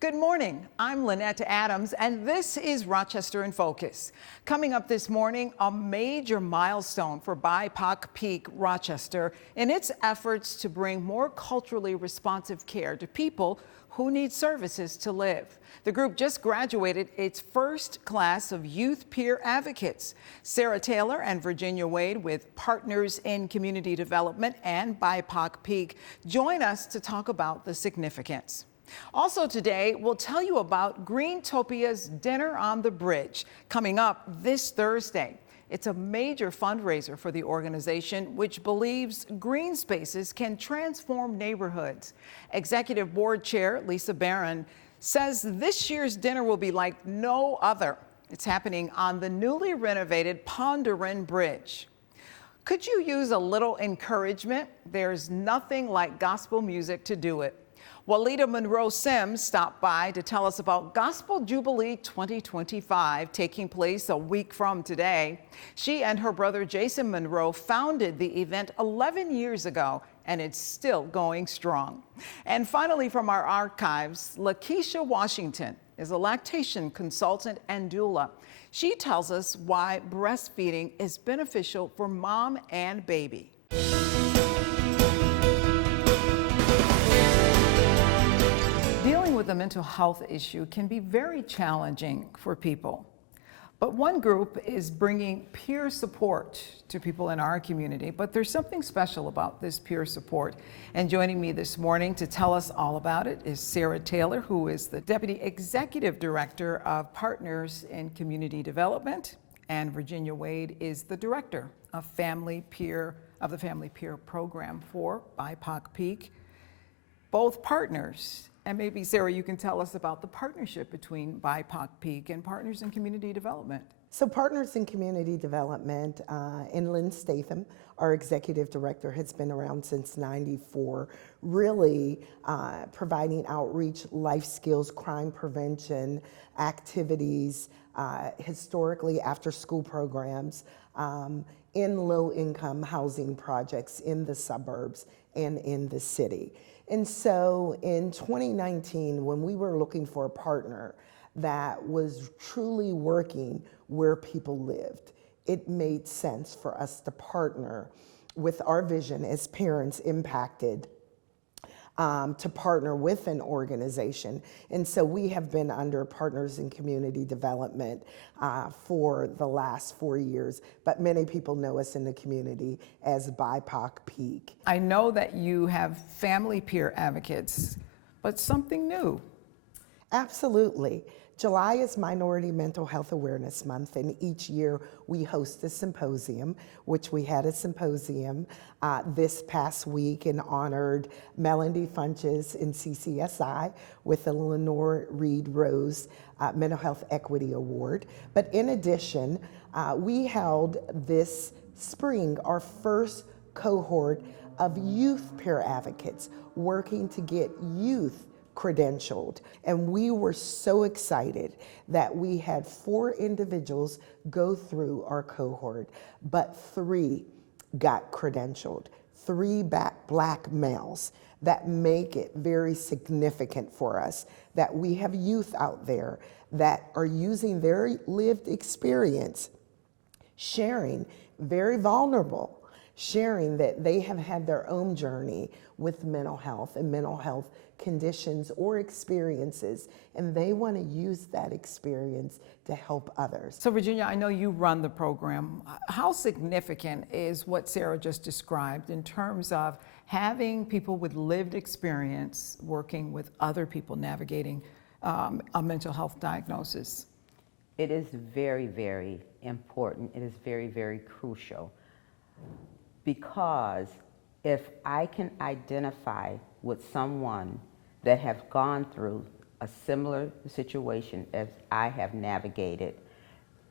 Good morning. I'm Lynette Adams, and this is Rochester in Focus. Coming up this morning, a major milestone for BIPOC-PEEEEEK Rochester in its efforts to bring more culturally responsive care to people who need services to live. The group just graduated its first class of youth peer advocates. Sarah Taylor and Virginia Wade with Partners in Community Development and BIPOC-PEEEEEK join us to talk about the significance. Also today, we'll tell you about Greentopia's Dinner on the Bridge coming up this Thursday. It's a major fundraiser for the organization, which believes green spaces can transform neighborhoods. Executive Board Chair Lisa Barron says this year's dinner will be like no other. It's happening on the newly renovated Ponderin Bridge. Could you use a little encouragement? There's nothing like gospel music to do it. Walita Monroe Sims stopped by to tell us about Gospel Jubilee 2025 taking place a week from today. She and her brother Jason Monroe founded the event 11 years ago, and it's still going strong. And finally, from our archives, Lakeisha Washington is a lactation consultant and doula. She tells us why breastfeeding is beneficial for mom and baby. Dealing with a mental health issue can be very challenging for people. But one group is bringing peer support to people in our community. But there's something special about this peer support. And joining me this morning to tell us all about it is Sarah Taylor, who is the Deputy Executive Director of Partners in Community Development. And Virginia Wade is the Director of the Family Peer Program for BIPOC-PEEEEEK. Both partners. And maybe, Sarah, you can tell us about the partnership between BIPOC-PEEEEK and Partners in Community Development. So Partners in Community Development, and Lynn Statham, our executive director, has been around since '94, really providing outreach, life skills, crime prevention activities, historically after-school programs, in low-income housing projects in the suburbs and in the city. And so in 2019, when we were looking for a partner that was truly working where people lived, it made sense for us to partner with our vision as parents impacted, to partner with an organization. And so we have been under Partners in Community Development for the last 4 years, but many people know us in the community as BIPOC-PEEEEK. I know that you have family peer advocates, but something new. Absolutely. July is Minority Mental Health Awareness Month, and each year we host a symposium, which we had a symposium this past week and honored Melody Funches in CCSI with the Lenore Reed Rose Mental Health Equity Award. But in addition, we held this spring our first cohort of youth peer advocates working to get youth credentialed. And we were so excited that we had 4 individuals go through our cohort, but 3 got credentialed, 3 black males. That make it very significant for us that we have youth out there that are using their lived experience, sharing, very vulnerable, sharing that they have had their own journey with mental health and mental health conditions or experiences, and they want to use that experience to help others. So Virginia, I know you run the program. How significant is what Sarah just described in terms of having people with lived experience working with other people navigating a mental health diagnosis? It is very, very important. It is very, very crucial, because if I can identify with someone that have gone through a similar situation as I have navigated,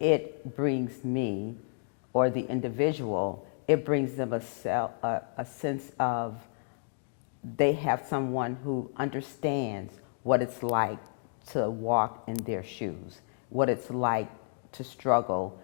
it brings me, or the individual, it brings them a sense of they have someone who understands what it's like to walk in their shoes, what it's like to struggle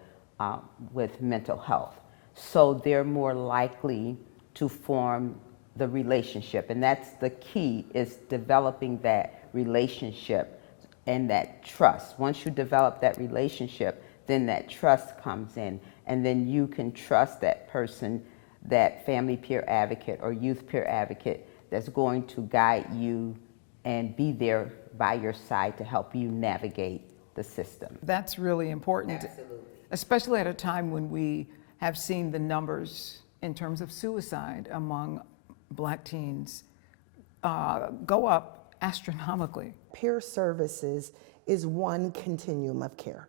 with mental health. So they're more likely to form the relationship, and that's the key, is developing that relationship and that trust. Once you develop that relationship, then that trust comes in, and then you can trust that person, that family peer advocate or youth peer advocate that's going to guide you and be there by your side to help you navigate the system. That's really important. Absolutely. Especially at a time when we have seen the numbers in terms of suicide among Black teens go up astronomically. Peer services is one continuum of care.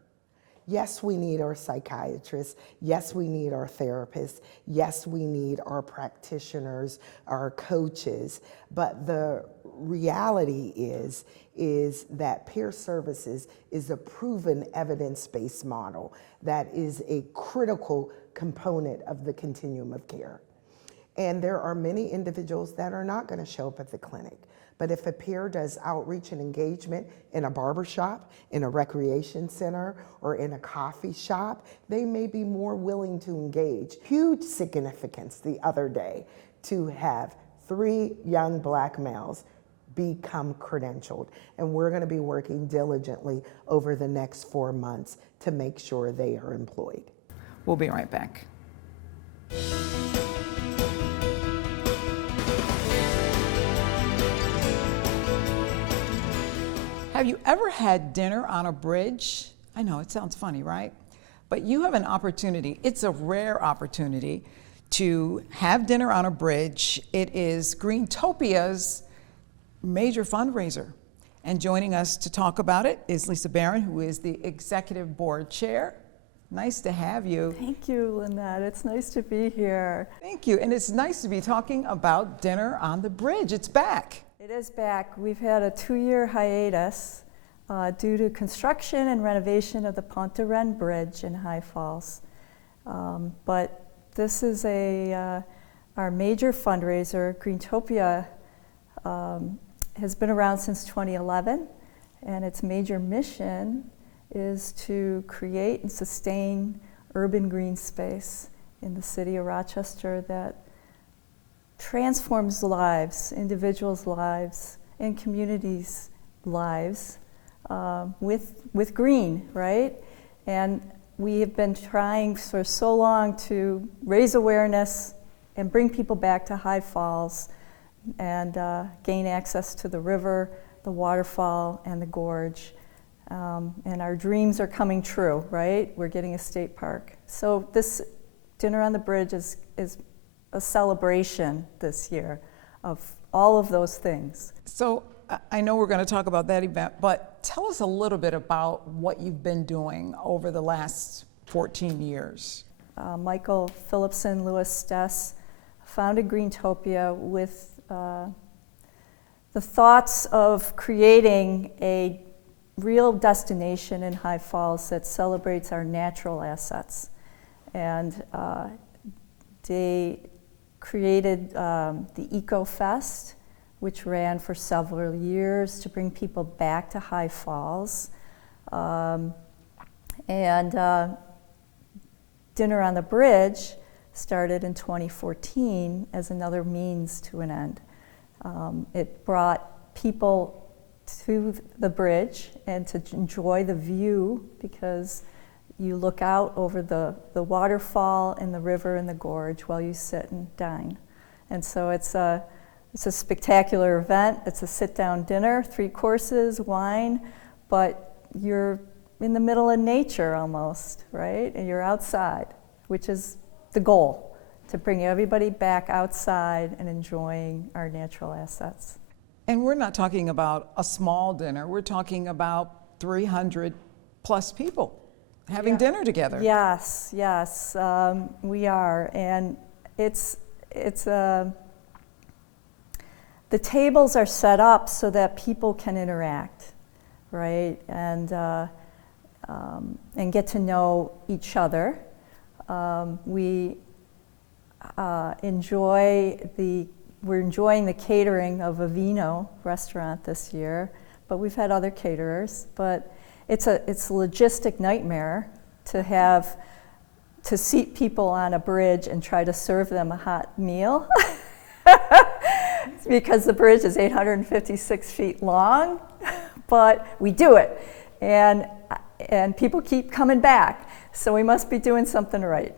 Yes, we need our psychiatrists. Yes, we need our therapists. Yes, we need our practitioners, our coaches. But the reality is that peer services is a proven evidence-based model that is a critical component of the continuum of care. And there are many individuals that are not going to show up at the clinic. But if a peer does outreach and engagement in a barbershop, in a recreation center, or in a coffee shop, they may be more willing to engage. Huge significance the other day to have 3 young Black males become credentialed. And we're going to be working diligently over the next 4 months to make sure they are employed. We'll be right back. Have you ever had dinner on a bridge? I know it sounds funny, right? But you have an opportunity. It's a rare opportunity to have dinner on a bridge. It is Greentopia's major fundraiser. And joining us to talk about it is Lisa Barron, who is the executive board chair. Nice to have you. Thank you, Lynette. It's nice to be here. Thank you. And it's nice to be talking about dinner on the bridge. It's back. It is back. We've had a 2-year hiatus due to construction and renovation of the Pont de Rennes Bridge in High Falls. But this is our major fundraiser. Greentopia has been around since 2011, and its major mission is to create and sustain urban green space in the city of Rochester that transforms lives, individuals' lives, and communities' lives with green, right? And we have been trying for so long to raise awareness and bring people back to High Falls and gain access to the river, the waterfall, and the gorge. And our dreams are coming true, right? We're getting a state park. So this Dinner on the Bridge is a celebration this year of all of those things. So I know we're going to talk about that event, but tell us a little bit about what you've been doing over the last 14 years. Michael Phillipson, Lewis Stess founded Greentopia with the thoughts of creating a real destination in High Falls that celebrates our natural assets. And they created the Eco Fest, which ran for several years to bring people back to High Falls. And Dinner on the Bridge started in 2014 as another means to an end. It brought people to the bridge and to enjoy the view, because you look out over the waterfall and the river and the gorge while you sit and dine. And so it's a spectacular event. It's a sit-down dinner, 3 courses, wine, but you're in the middle of nature almost, right? And you're outside, which is the goal, to bring everybody back outside and enjoying our natural assets. And we're not talking about a small dinner. We're talking about 300 plus people having dinner together. Yes, we are. And the tables are set up so that people can interact, right? And get to know each other. We're enjoying the catering of a Vino restaurant this year, but we've had other caterers. But it's a logistic nightmare to seat people on a bridge and try to serve them a hot meal. because the bridge is 856 feet long, but we do it. And people keep coming back, so we must be doing something right.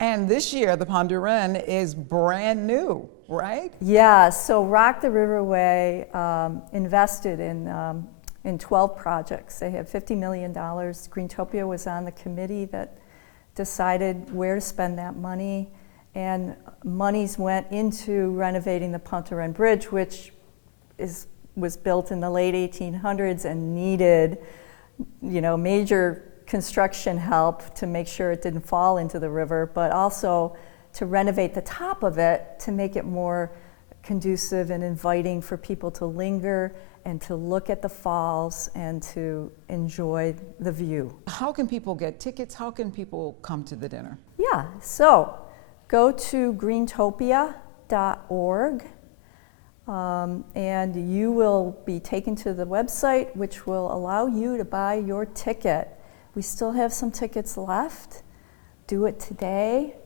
And this year, the Pond du Rhin is brand new, right? Yeah, so Rock the Riverway invested in 12 projects. They have $50 million. Greentopia was on the committee that decided where to spend that money, and monies went into renovating the Pond du Rhin Bridge, which was built in the late 1800s and needed, major construction help to make sure it didn't fall into the river, but also to renovate the top of it to make it more conducive and inviting for people to linger and to look at the falls and to enjoy the view. How can people get tickets? How can people come to the dinner? Yeah, so go to greentopia.org and you will be taken to the website, which will allow you to buy your ticket. We still have some tickets left. Do it today,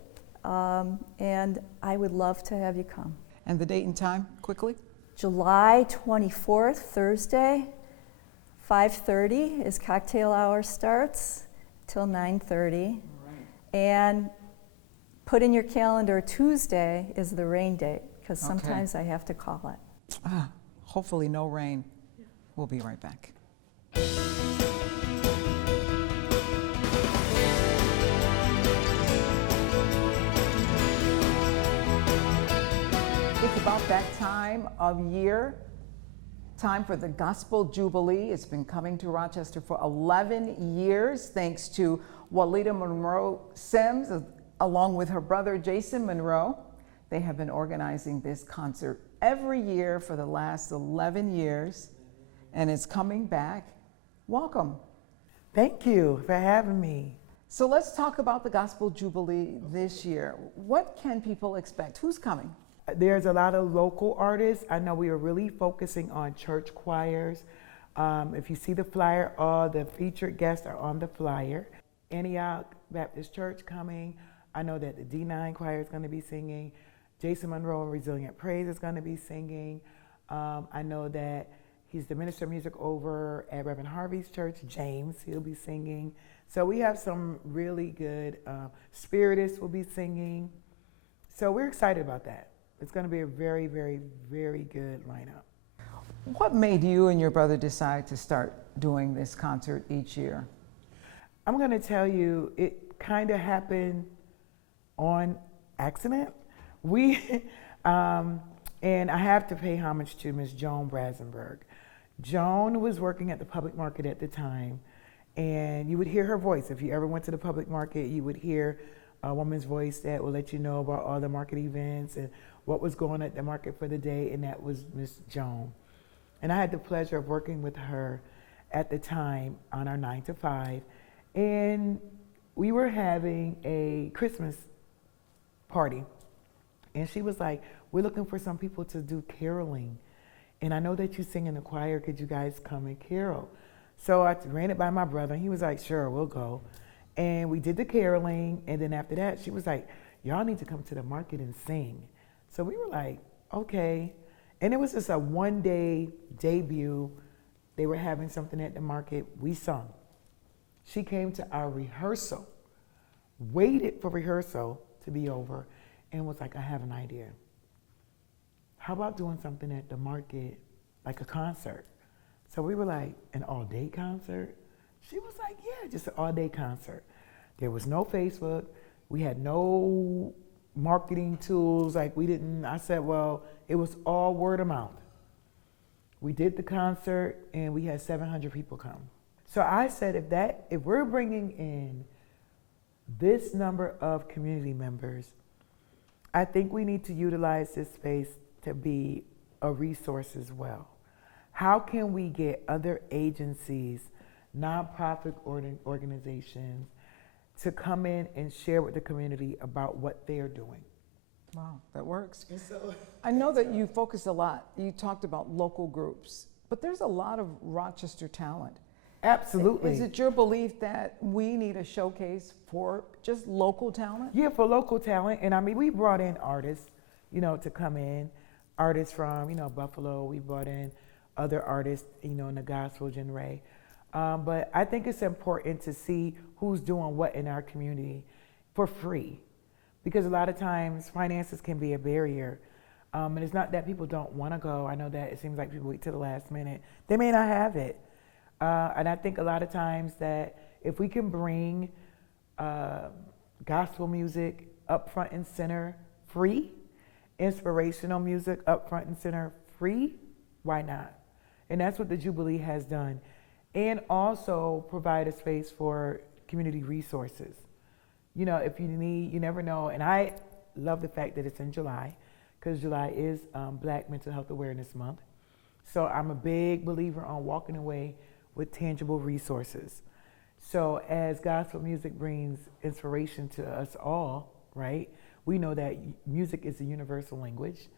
and I would love to have you come. And the date and time, quickly? July 24th, Thursday, 5:30 is cocktail hour starts till 9:30. Right. And put in your calendar Tuesday is the rain date, because sometimes I have to call it. Hopefully no rain. We'll be right back. It's about that time of year, time for the Gospel Jubilee. It's been coming to Rochester for 11 years, thanks to Walita Monroe Sims, along with her brother Jason Monroe. They have been organizing this concert every year for the last 11 years, and it's coming back. Welcome. Thank you for having me. So let's talk about the Gospel Jubilee this year. What can people expect? Who's coming? There's a lot of local artists. I know we are really focusing on church choirs. If you see the flyer, all the featured guests are on the flyer. Antioch Baptist Church coming. I know that the D9 choir is going to be singing. Jason Monroe and Resilient Praise is going to be singing. I know that he's the minister of music over at Reverend Harvey's church, James. He'll be singing. So we have some really good spiritists will be singing. So we're excited about that. It's going to be a very, very, very good lineup. What made you and your brother decide to start doing this concert each year? I'm going to tell you, it kind of happened on accident. And I have to pay homage to Ms. Joan Brasenberg. Joan was working at the public market at the time, and you would hear her voice. If you ever went to the public market, you would hear a woman's voice that will let you know about all the market events and what was going on at the market for the day, and that was Ms. Joan. And I had the pleasure of working with her at the time on our 9 to 5, and we were having a Christmas party, and she was like, we're looking for some people to do caroling, and I know that you sing in the choir, could you guys come and carol? So I ran it by my brother, and he was like, sure, we'll go. And we did the caroling, and then after that, she was like, y'all need to come to the market and sing. So we were like, okay. And it was just a one-day debut. They were having something at the market. We sung. She came to our rehearsal, waited for rehearsal to be over, and was like, I have an idea. How about doing something at the market, like a concert? So we were like, an all-day concert? She was like, yeah, just an all-day concert. There was no Facebook. We had no marketing tools. I said, well, it was all word of mouth. We did the concert, and we had 700 people come. So I said, if we're bringing in this number of community members, I think we need to utilize this space to be a resource as well. How can we get other agencies, nonprofit organizations, to come in and share with the community about what they're doing? Wow, that works. I know that you focus a lot. You talked about local groups, but there's a lot of Rochester talent. Absolutely. Is it your belief that we need a showcase for just local talent? Yeah, for local talent. And I mean, we brought in artists, to come in. artists from, Buffalo. We brought in other artists, in the gospel genre. But I think it's important to see who's doing what in our community for free, because a lot of times finances can be a barrier. And it's not that people don't want to go. I know that it seems like people wait till the last minute. They may not have it. And I think a lot of times that if we can bring gospel music up front and center free, inspirational music up front and center free, why not? And that's what the Jubilee has done. And also provide a space for community resources. If you need, you never know. And I love the fact that it's in July, because July is Black Mental Health Awareness Month. So I'm a big believer on walking away with tangible resources. So as gospel music brings inspiration to us all, right? We know that music is a universal language.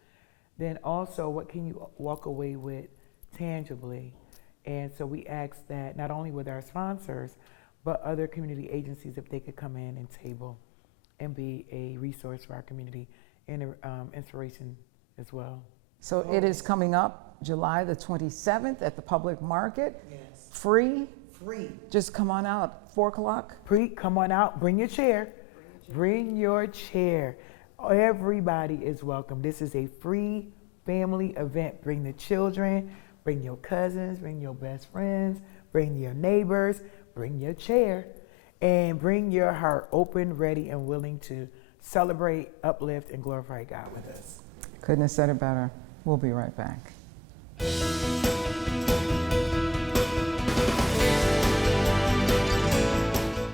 Then also, what can you walk away with tangibly? And so we ask that not only with our sponsors, but other community agencies, if they could come in and table and be a resource for our community and inspiration as well. So it is coming up July the 27th at the public market. Yes. Free. Free. Just come on out, 4 o'clock. Come on out, bring your chair. Bring your chair. Everybody is welcome. This is a free family event. Bring the children, bring your cousins, bring your best friends, bring your neighbors, bring your chair, and bring your heart open, ready, and willing to celebrate, uplift, and glorify God with us. Couldn't have said it better. We'll be right back.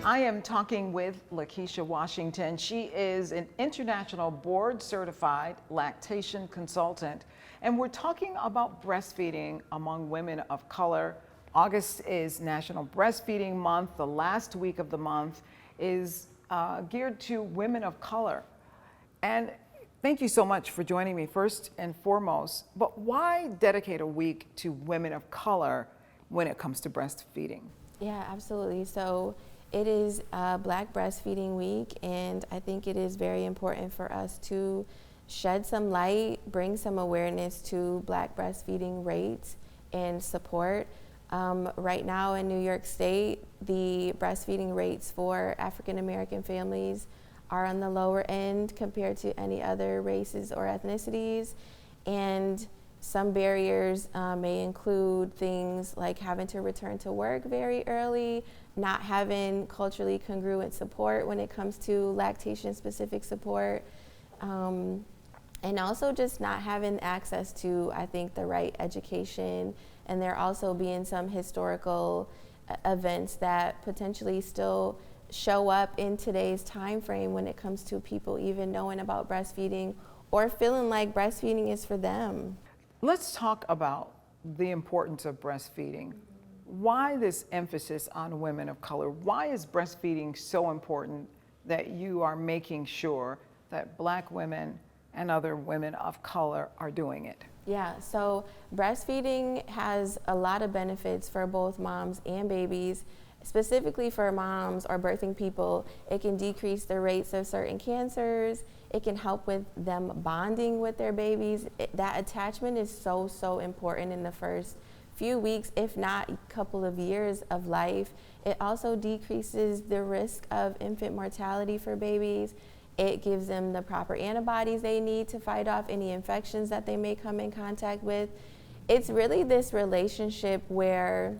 I am talking with Lakeisha Washington. She is an international board-certified lactation consultant, and we're talking about breastfeeding among women of color. August is National Breastfeeding Month. The last week of the month is geared to women of color. And thank you so much for joining me first and foremost. But why dedicate a week to women of color when it comes to breastfeeding? Yeah, absolutely. So it is Black Breastfeeding Week, and I think it is very important for us to shed some light, bring some awareness to Black breastfeeding rates and support. Right now in New York State, the breastfeeding rates for African American families are on the lower end compared to any other races or ethnicities. And some barriers may include things like having to return to work very early, not having culturally congruent support when it comes to lactation-specific support, and also just not having access to, I think, the right education. And there also being some historical events that potentially still show up in today's time frame when it comes to people even knowing about breastfeeding or feeling like breastfeeding is for them. Let's talk about the importance of breastfeeding. Why this emphasis on women of color? Why is breastfeeding so important that you are making sure that Black women and other women of color are doing it? Yeah, so breastfeeding has a lot of benefits for both moms and babies. Specifically for moms or birthing people, it can decrease the rates of certain cancers. It can help with them bonding with their babies. That attachment is so important in the first few weeks, if not a couple of years of life. It also decreases the risk of infant mortality for babies. It gives them the proper antibodies they need to fight off any infections that they may come in contact with. It's really this relationship where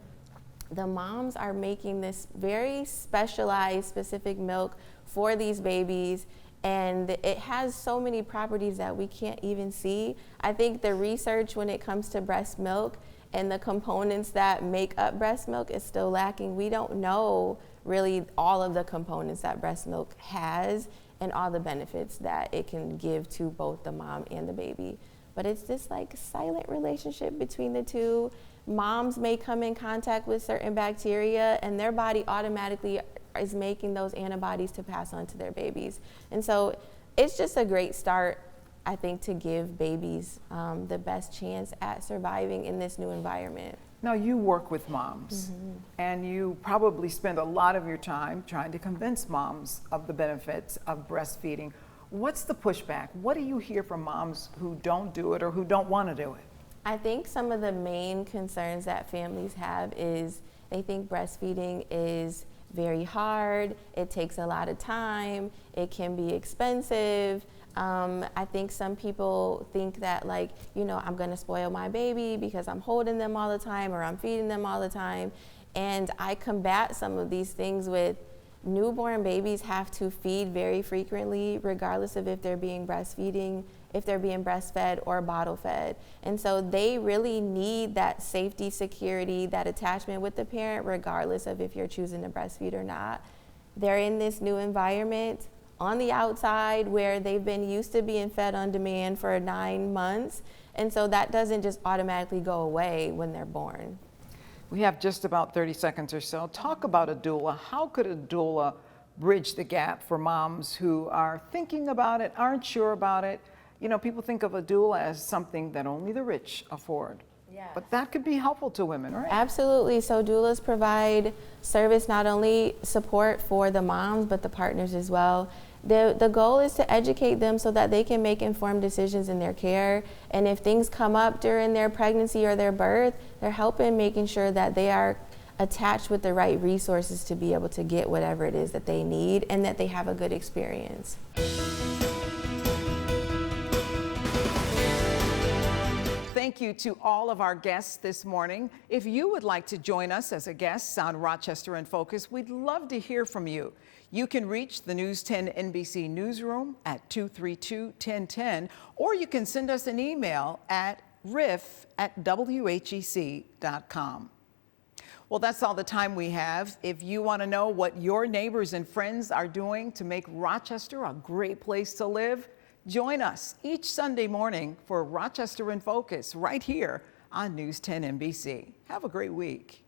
the moms are making this very specialized, specific milk for these babies, and it has so many properties that we can't even see. I think the research when it comes to breast milk and the components that make up breast milk is still lacking. We don't know really all of the components that breast milk has and all the benefits that it can give to both the mom and the baby. But it's this like silent relationship between the two. Moms may come in contact with certain bacteria and their body automatically is making those antibodies to pass on to their babies. And so it's just a great start, I think, to give babies the best chance at surviving in this new environment. Now, you work with moms, and you probably spend a lot of your time trying to convince moms of the benefits of breastfeeding. What's the pushback? What do you hear from moms who don't do it or who don't want to do it? I think some of the main concerns that families have is they think breastfeeding is very hard, it takes a lot of time, it can be expensive. I think some people think that, like, you know, I'm gonna spoil my baby because I'm holding them all the time or I'm feeding them all the time. And I combat some of these things with newborn babies have to feed very frequently, regardless of if they're being breastfed or bottle fed. And so they really need that safety, security, that attachment with the parent, regardless of if you're choosing to breastfeed or not. They're in this new environment on the outside where they've been used to being fed on demand for 9 months. And so that doesn't just automatically go away when they're born. We have just about 30 seconds or so. Talk about a doula. How could a doula bridge the gap for moms who are thinking about it, aren't sure about it? You know, people think of a doula as something that only the rich afford. Yes. But that could be helpful to women, right? Absolutely. So doulas provide service, not only support for the moms, but the partners as well. The goal is to educate them so that they can make informed decisions in their care. And if things come up during their pregnancy or their birth, they're helping making sure that they are attached with the right resources to be able to get whatever it is that they need and that they have a good experience. Thank you to all of our guests this morning. If you would like to join us as a guest on Rochester in Focus, we'd love to hear from you. You can reach the News 10 NBC Newsroom at 232-1010, or you can send us an email at riff@whec.com. Well, that's all the time we have. If you want to know what your neighbors and friends are doing to make Rochester a great place to live, join us each Sunday morning for Rochester in Focus right here on News 10 NBC. Have a great week.